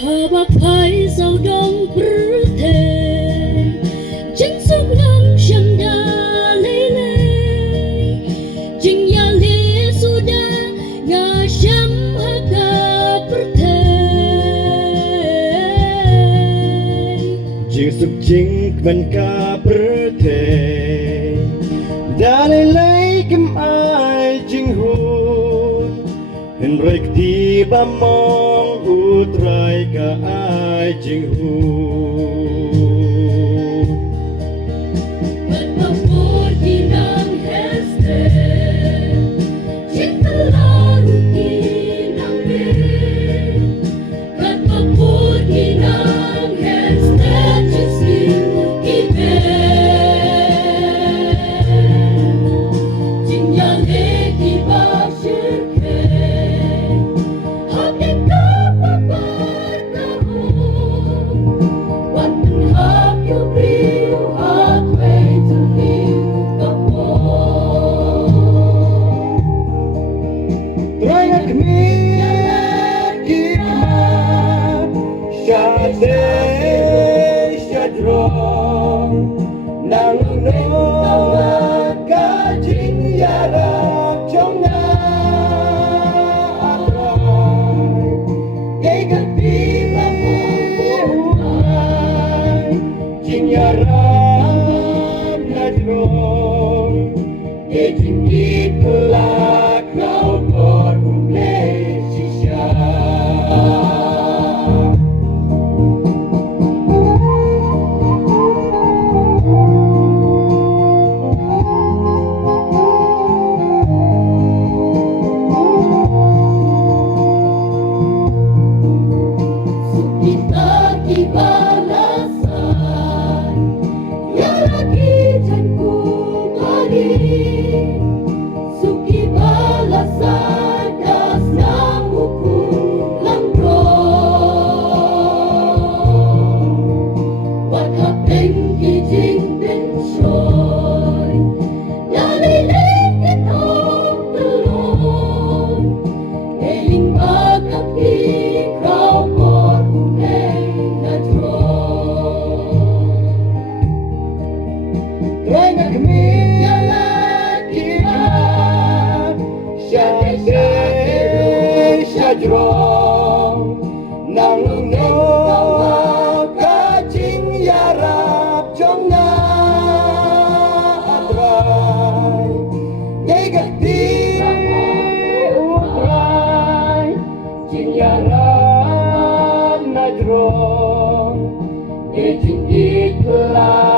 Haba phai sau đông bứ thề chính sức ngắm chăm đa lấy lấy chính ya li sudah ngà chăm haka bứ thề chính sức chính mình cả bứ thề đã lấy kim ai chính hồn hình rek di ba mong utrai ka ai chính hồn nang no ka jing ya ra trong na cái cái tim mà jing ya ra na dro cái jing đi la kau por le shisha nang no ka jing ya rap trong na atrai cái cái tim utrai jing ya rap na dro cái jing iklan